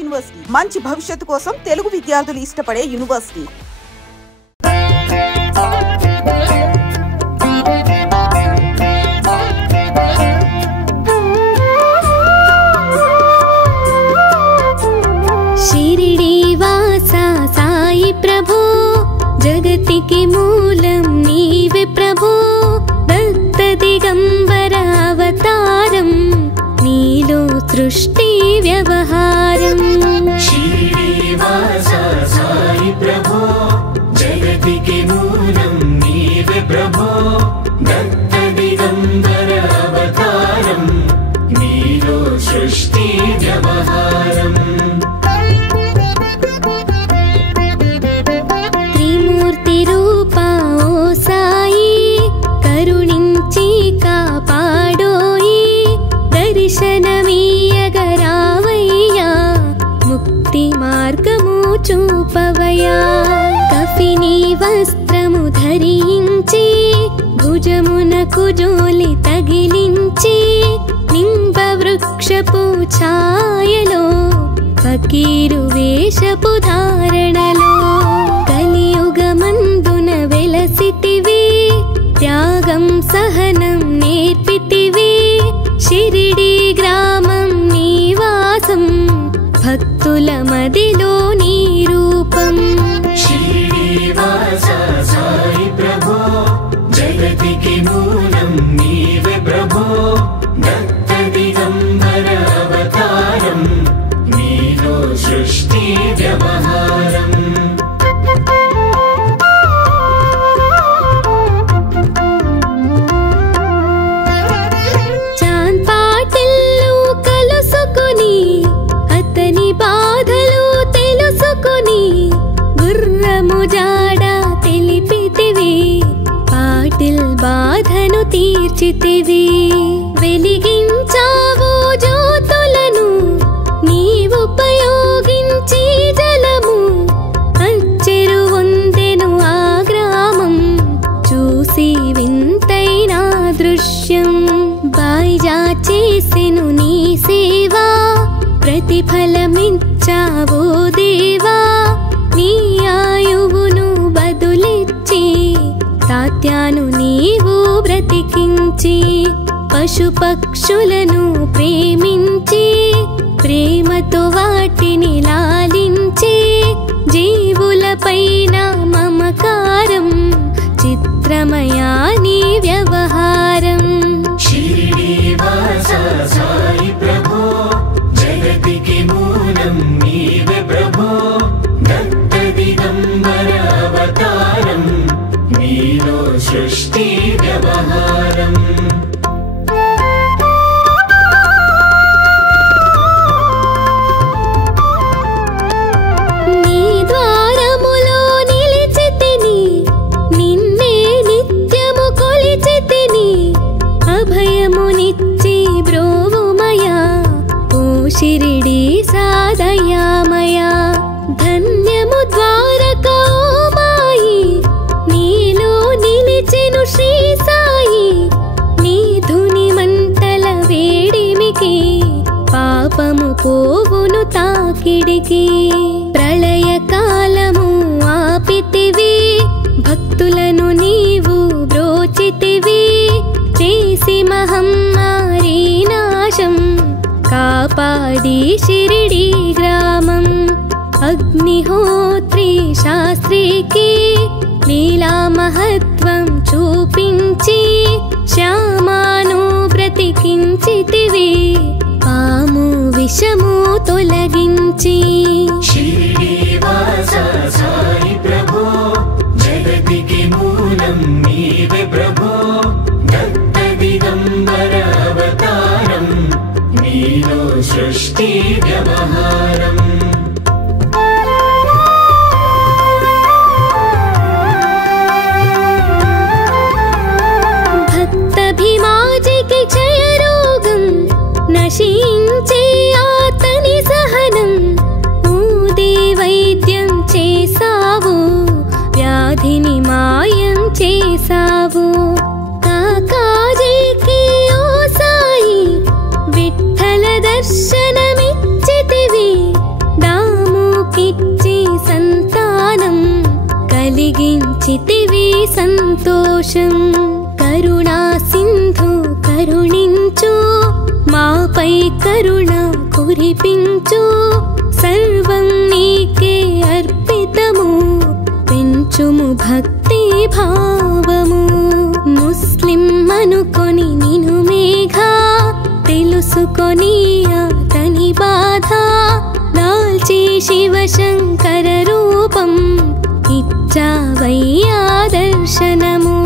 University మంచి భవిష్యత్తు కోసం తెలుగు విద్యార్థులు ఇష్టపడే యూనివర్సిటీ. शिरडी वासा साई प्रभो जगतिके मूलं नीवे प्रभो दत्त दिगंबर अवतारं नीलो सृष्टि व्यवहारं. शिरडी वासा साई प्रभो जगतिके मूलं नीवे प्रभो दत्त दिगंबर अवतारं नीलो सृष्टि व्यवहारं. చూపవయా కఫిని వస్త్రము ధరించి భుజమునకు జోలి తగిలించి నింబ వృక్షపు ఛాయలో ఫకీరు వేషపు ధారణలో కలియుగమందున వెలసితివి త్యాగం సహనం నేర్పితివి షిరిడి గ్రామం నివాసం భక్తుల మదిలో నీ రూపం. शिरडी वासा साई प्रभो जगतिके मूलं नीवे प्रभो दत्त दिगंबर अवतारं नीलो सृष्टि व्यवहारं. బాధను తీర్చితివి వెలిగించావు జ్యోతులను నీవుపయోగించి జలము అచ్చెరు వందెను ఆ గ్రామం చూసి వింతైన దృశ్యం. బాయిజా చేసెను నీ సేవా ప్రతిఫలమిచ్చావో దేవా నీ ఆయువును బదులిచ్చి తాత్యాను నీవు బ్రతికించి పశుపక్షులను ప్రేమించి ప్రేమతో వాటిని లాలించి జీవులపైన మమకారం చిత్రమయా నీ వ్యవహారం. शिरडी वासा साई प्रभो जगतिके मूलं नीवे प्रभो दत्त दिगंबर अवतारं नीलो सृष्टि व्यवहारं. నీ ద్వారములో నిలిచితిని నిన్నే నిత్యము కొలిచితిని అభయమునిచ్చి బ్రోవుమయా ఓ షిరిడి సాదయామయా. ధన్యము ద్వారకా మాయి నీలో నిలిచెను శ్రీ సాయి నీ ధుని మంటల వేడిమికి పాపము పోవును తాకిడికి. ప్రళయ కాలము ఆపితివి భక్తులను నీవు బ్రోచితివి చేసి మహమ్మారి నాశం కాపాడి షిరిడి గ్రామం. అగ్నిహోత్రి శాస్త్రికి లీలా మహత్వం చూపించి శ్యామాను బ్రతికించితివి పాము విషము తొలగించి. शिरडी वासा साई प्रभो जगतिके मूलं नीवे प्रभो दत्त दिगंबर अवतारं नीलो सृष्टि व्यवहारं. భక్తభిమాజికి క్షయరోగం నశించే ఆతని సహనం ఊదే వైద్యం చేసావు వ్యాధిని మాయం చేసావు. కాకాజీకి ఓ సాయి విఠల దర్శనమిచ్చితివి సంతోషం. కరుణా సింధు కరుణించు, మాపై కరుణ కురిపించు. సర్వం నీకే అర్పితము, పెంచుము భక్తి భావము. ముస్లిం అనుకొని నిను మేఘా, తెలుసుకొని అతని బాధ. దాల్చి శివశంకర రూపం, ఇచ్చావయ్యా దర్శనము.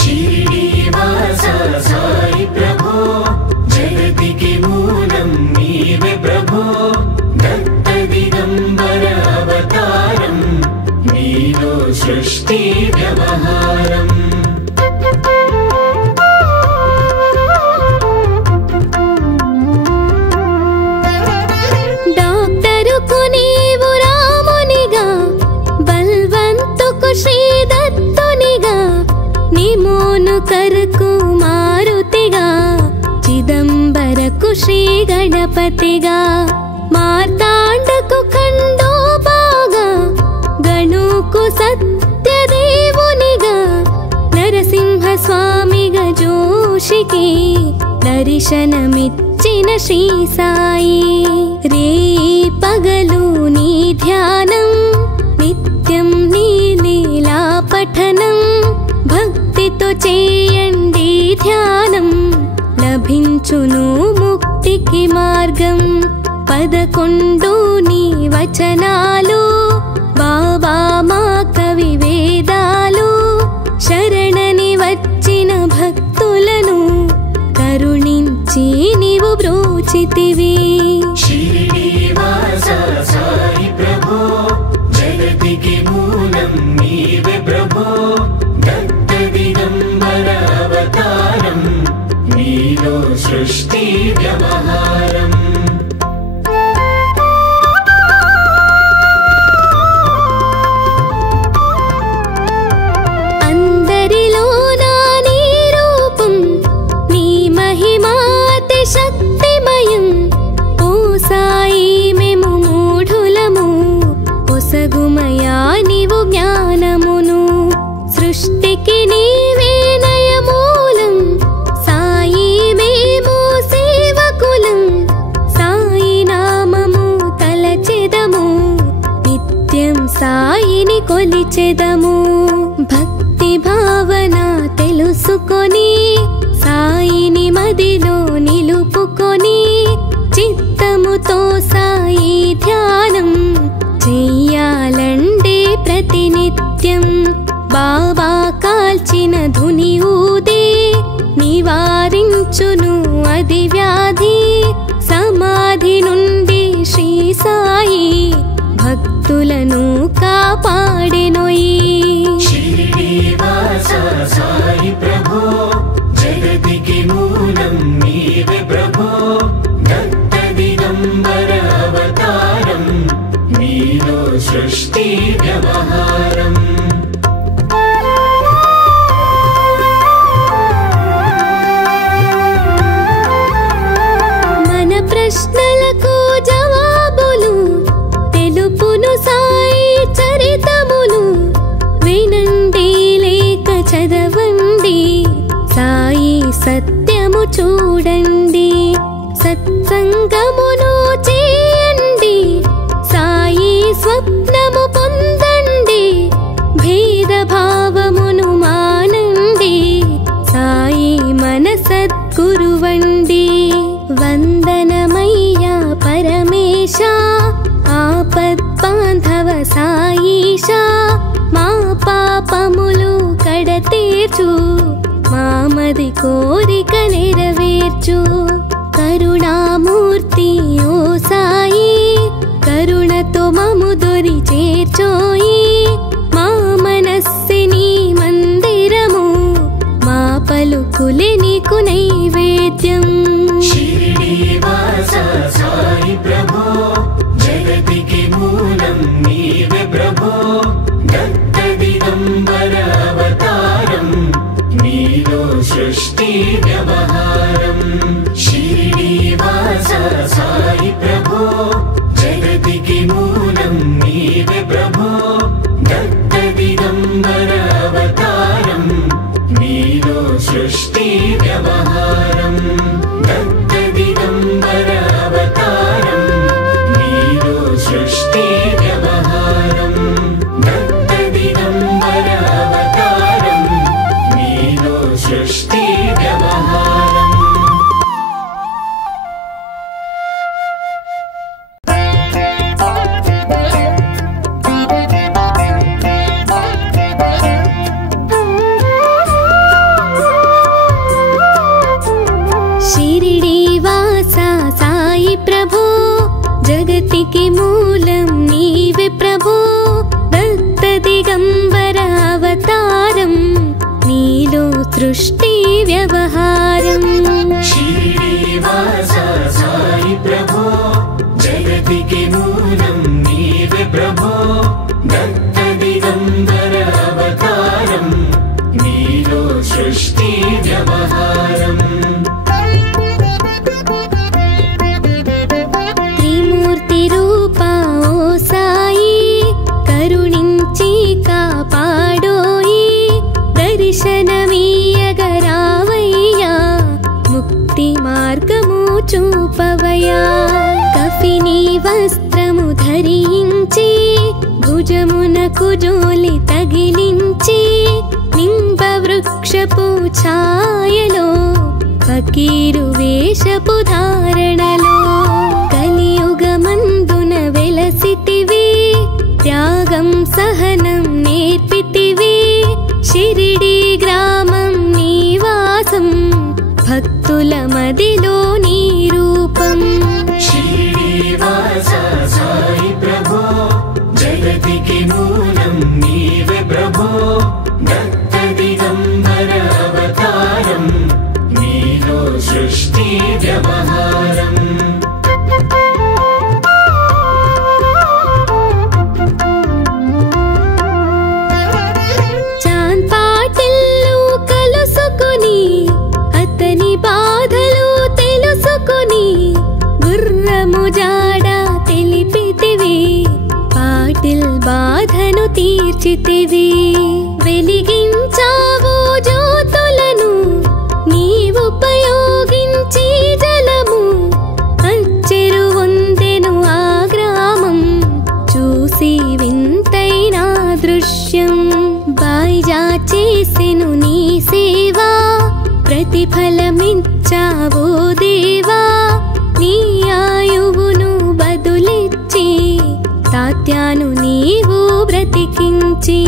శ్రీనివాస సాయి ప్రభో, జగతికి మూలం నీవే ప్రభో. దత్త దిగంబర అవతారం, నీలో సృష్టి వ్యవహారం. డాక్టరుకు నీవు రామునిగా, బల్వంతుకు శ్రీ దత్తునిగా. నిమోను కరకు మారుతిగా, చిదంబరకు శ్రీ గణపతిగా. మార్తాండకు ఖండోబాగా, గణుకు సత్యదేవునిగా. నరసింహ స్వామిగా జోషికి దర్శనమిచ్చిన శ్రీ సాయి. రే పగలు నీ ధ్యానం, నిత్యం నీ లీలా పఠనం. భక్తితో చేయండి ధ్యానం, లభించును ముక్తికి మార్గం. 11 నీ వచనాలు, బాబా మా కవి వేదాలు. శరణని వచ్చిన భక్తులను కరుణించి నీవు బ్రోచితివి. శ్రీనివాస సాయి ప్రభో, జగతికి మూలం నీవే ప్రభో. దత్త దిగంబర అవతారం, నీలో సృష్టి వ్యవహారం. అందరిలో నా నీ రూపం, నీ మహిమాతి శక్తిమయం. ఓ సాయి మేము మూఢులము, పొసగుమయా నీవు జ్ఞానమును. సృష్టికి నీవే నయమూలం, సాయి మేము సేవకులం. సాయి నామము తలచెదము, నిత్యం సాయిని కొలిచెదము. భక్తి భావన తెలుసుకొని, సాయిని మదిలో నిలుపుకొని. చిత్తముతో సాయి ధ్యానం చెయ్యాలండే ప్రతినిత్యం. బాబా కాల్చిన ధుని ఊదే, నివారించును అది వ్యాధి. సమాధి నుండి శ్రీ సాయి భక్తులను కాపాడెనోయి. శ్రీనివాస సాయి ప్రభో, జగతికి మూలం నీవే ప్రభో. దత్త దిగంబర అవతారం, నీలో సృష్టి వ్యవహారం. మన ప్రశ్నలకు జవాబులు తెలుపును సాయి చరితములు. వినండి లేక చదవండి, సాయి సత్యము చూడండి. సత్సంగమును చేయండి, సాయి స్వప్నము పొందండి. భేదభావమును మానండి, సాయి మన సద్గురువండి. వందనమయ్యా పరమేశ, ఆపద్బాంధవ సాయిషా. మా పాపములు కడతీర్చు, మామది కోరిక నెరవేర్చు. కరుణామూర్తి ఓ సాయి, కరుణతో మము దొరి చేర్చోయి. మా మనస్సిని మందిరము, మా పలుకులే నీకు నైవేద్యం. శ్రీనివాస సాయి ప్రభో, జగతికి మూలం నీవే ప్రభో. దత్త దిగంబర అవతారం, నీలో సృష్టి వ్యవహారం. శ్రీనివాస సృష్టికి మూలం నీవే ప్రభో దత్త దిగంబర అవతారం నీలో సృష్టి వ్యవహారం श्रीनिवास साई प्रभो जगतिके मूलं नीवे प्रभो दत्त दिगंबर अवतारं नीलो सृष्टि व्यवहारम् त्रिमूर्ति रूपा ओ साई करुणिंची कापाडोई दर्शनमीयगरावయ్యా ముక్తి మార్గము చూపవయ్యా కఫిని వస్త్రము ధరించి భుజమునకు జోలి తగిలించి నింబ వృక్షపు ఛాయలో ఫకీరు వేషపు ధారణలో కలియుగమందున వెలసితివి త్యాగం సహనం నేర్పితివి షిరిడి గ్రామం నివాసం భక్తుల మదిలో నీ రూపం श्रीनिवास साई प्रभो जगतिके मूलं नीवे प्रभो दत्त दिगंबर अवतारं नीलो सृष्टि व्यवहारम् చాంద్ పాటిల్లు కలుసుకొని అతని బాధలు తెలుసుకొని గుర్రము జాడ తెలిపితివి పాటిల్ బాధను తీర్చితివి వెలిగించావు జ్యోతులను నీవుపయోగించి జలము అచ్చెరు వందెను ఆ గ్రామం చూసి వింతైన దృశ్యం బాయిజా చేసెను నీ సేవా ప్రతిఫలమిచ్చావో దేవా నీ ఆయువును బదులిచ్చి తాత్యాను నీవు బ్రతికించి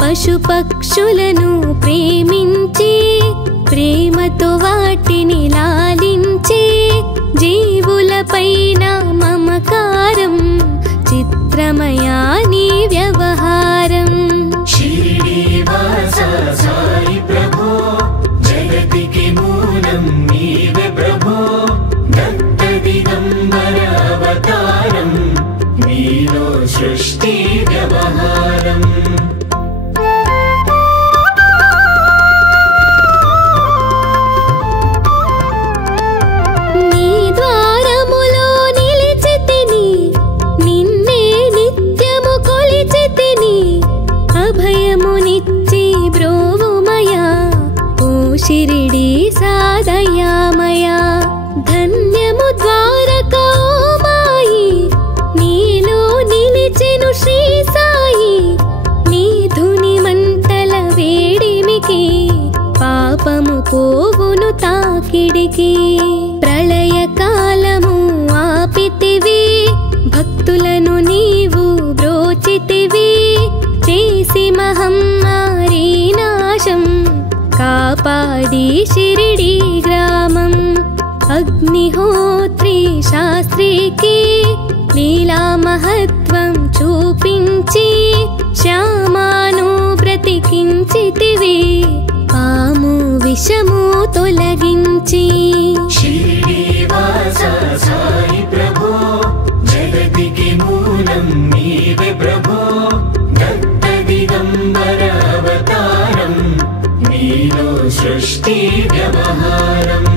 పశుపక్షులను ప్రేమించి ప్రేమతో వాటిని లాలించి జీవులపైన మమకారం చిత్రమయా నీ వ్యవహారం श्रीनिवास साई प्रभो जगतिके मूलं नीवे प्रभो दत्त दिगंबर अवतारं नीलो सृष्टि व्यवहारम् నీ ద్వారములో నిలిచితిని నిన్నే నిత్యము కొలిచితిని అభయమునిచ్చి బ్రోవుమయా ఓ షిరిడి సాదయామయా ధన్యము ద్వారకా ఓ మాయి నీలో నిలిచెను శ్రీ సాయి నీ ధుని మంటల వేడిమికి పాపము పోవును తాకిడికి ప్రళయ కాలము ఆపితివి భక్తులను నీవు బ్రోచితివి చేసి మహమ్మారి నాశం కాపాడి షిరిడి గ్రామం అగ్నిహోత్రి శాస్త్రికి లీలా మహత్వం చూపించి శ్యామాను బ్రతికించితివి పాము విషము తొలగించి श्रीनिवास साई प्रभो जगतिके मूलं नीवे प्रभो दत्त दिगंबर अवतारं नीलो सृष्टि व्यवहारम्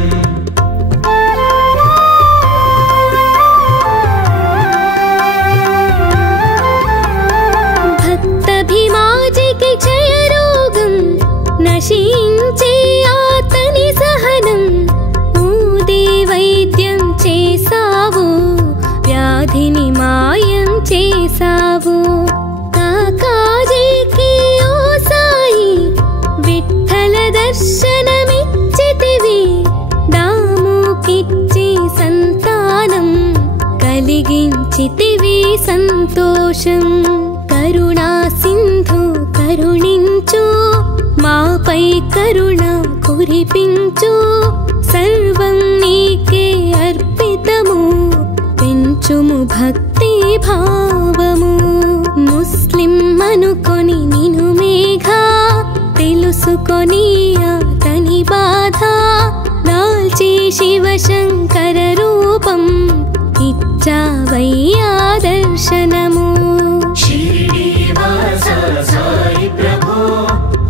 భక్తభిమాజికి క్షయరోగం నశించే ఆతని సహనం ఊదే వైద్యం చేసావు వ్యాధిని మాయం చేసావు కాకాజీకి ఓ సాయి విఠల దర్శనమిచ్చితివి దాముకిచ్చి సంతానం కలిగించితివి సంతోషం కరుణా సింధు కరుణించు మాపై కరుణ కురిపించు సర్వం నీకే అర్పితము ఉంచుము భక్తి భావము ముస్లిం అనుకొని నిను మేఘా తెలుసుకొని అతని బాధ దాల్చి శివశంకర రూపం ఇచ్చావయ్యా దర్శనము श्रीनिवास साई प्रभो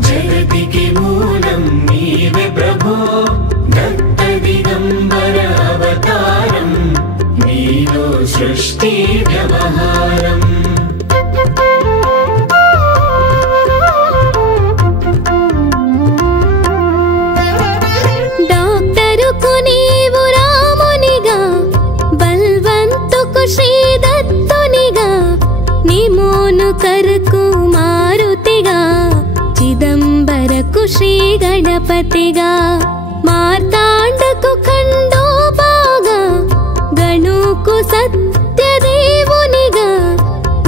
जगतिके मूलं नीवे प्रभो दत्त दिगंबर अवतारं नीलो सृष्टि व्यवहारम् డాక్టరుకు నీవు రామునిగా బల్వంతుకు శ్రీ దత్తునిగా నిమోను కరకు మారుతిగా చిదంబరకు శ్రీ గణపతిగా మార్తాండకు ఖండోబాగా గణుకు సత్యదేవునిగా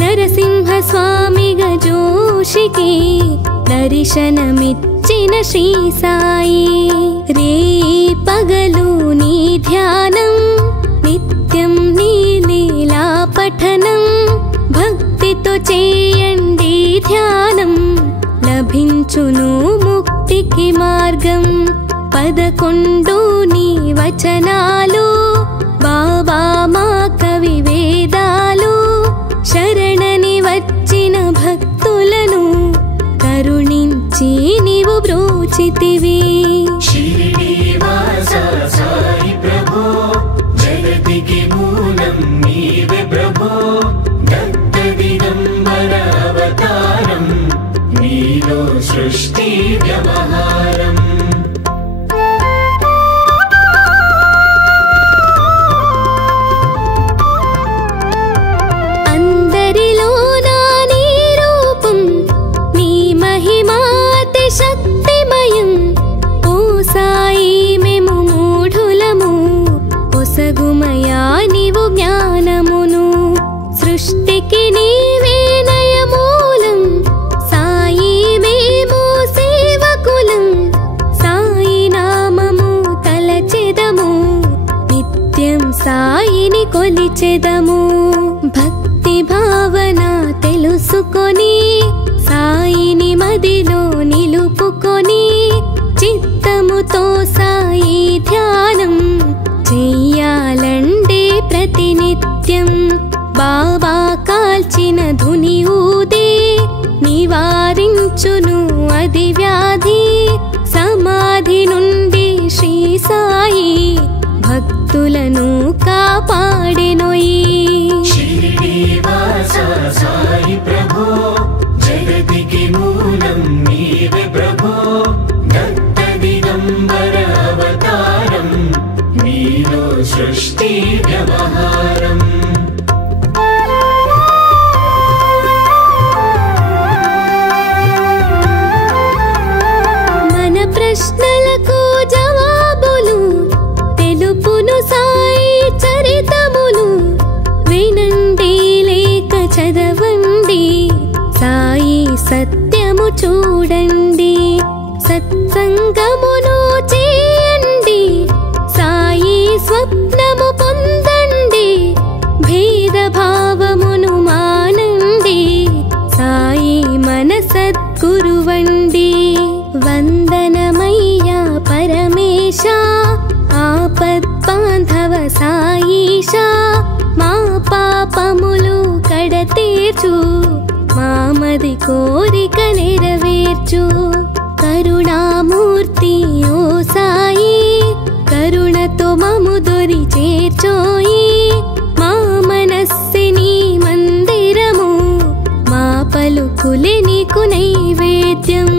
నరసింహ స్వామిగా జోషికి దర్శనమిచ్చిన శ్రీ సాయి రే పగలు నీ ధ్యానం నిత్యం నీ లీలా పఠనం భక్తితో చేయండి ధ్యానం లభించును ముక్తికి మార్గం 11 నీ వచనాలు బాబా మా కవి వేదాలు శరణని వచ్చిన భక్తులను కరుణించి నీవు బ్రోచితివి श्रीनिवास साई प्रभो जगतिके मूलं नीवे प्रभो दत्त दिगंबर अवतारं नीलो सृष्टि व्यवहारम् అందరిలో నా నీ రూపం నీ మహిమాతి శక్తిమయం ఓ సాయి మేము మూఢులము ఒసగుమయా నీవు జ్ఞానమును సృష్టికి నీవే నయమూలం సాయి మేము సేవకులం సాయి నామము తలచెదము నిత్యం సాయిని కొలిచెదము భక్తి భావన తెలుసుకొని సాయిని మదిలో నిలుపుకొని చిత్తముతో సాయి ధ్యానం చెయ్యాలండే ప్రతినిత్యం బాబా కాల్చిన ధుని ఊదే నివారించును అది వ్యాధి సమాధి నుండి శ్రీ సాయి భక్తులను కాపాడెనోయి श्रीनिवास साई प्रभो जगतिके मूलं नीवे प्रभो दत्त दिगंबर अवतारं नीलो सृष्टि व्यवहारम् మన ప్రశ్నలకు జవాబులు తెలుపును సాయి చరితములు వినండి లేక చదవండి సాయి సత్యము చూడండి సత్సంగమును చేయండి సాయి స్వప్నము పొందండి భేద భావమును మానండి సాయి మన సద్గురువండి వందనమయ్యా పరమేశ ఆపద్బాంధవ సాయిషా మా పాపములు కడతీర్చు మామది కోరిక నెరవేర్చు కరుణామూర్తి ఓ సాయి కరుణతో మము దొరి చేర్చోయి మా మనస్సిని మందిరము మా పలుకులే నీకు నైవేద్యం